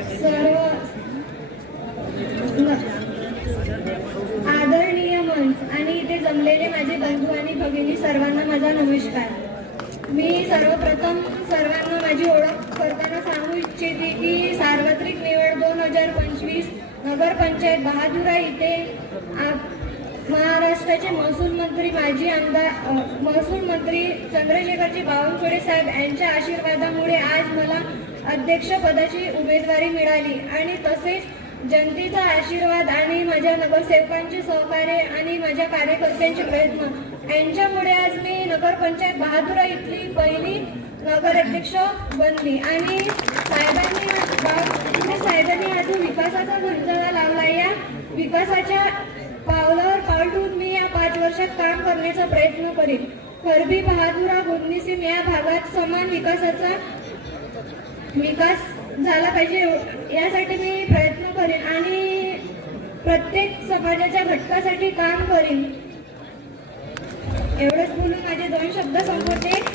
सर्व आदरणीय मंच आणि इथे जमलेले माझे बंधू आणि भगिनी सर्वांना माझा नमस्कार. मी सर्वप्रथम सर्वांना माझी ओळख करताना सांगू इच्छिते की सार्वत्रिक निवड 2025 नगरपंचायत बहादुरा इथे महाराष्ट्राचे महसूल मंत्री माजी आमदार महसूल मंत्री चंद्रशेखरजी बावनकुळे साहेब यांच्या आशीर्वादामुळे आज मला अध्यक्षपदाची उमेदवारी मिळाली आणि तसेच जनतेचा आशीर्वाद आणि माझ्या नगरसेवकांचे सहकार्य आणि माझ्या कार्यकर्त्यांचे प्रयत्न यांच्यामुळे आज मी नगरपंचायत बहादुरा इथली पहिली नगराध्यक्ष बनली आणि साहेबांनी हा जो विकासाचा झंझावा लावला, या विकासाच्या पावलावर पाऊल ठेवून मी या 5 वर्षात काम करण्याचा प्रयत्न करेन. खरबी, बहादुरा, गुंदनीसिम या भागात समान विकास झाला पाहिजे यासाठी मी प्रयत्न करेन आणि प्रत्येक समाजाच्या घटकासाठी काम करेन. एवढंच बोलून माझे 2 शब्द संपवते.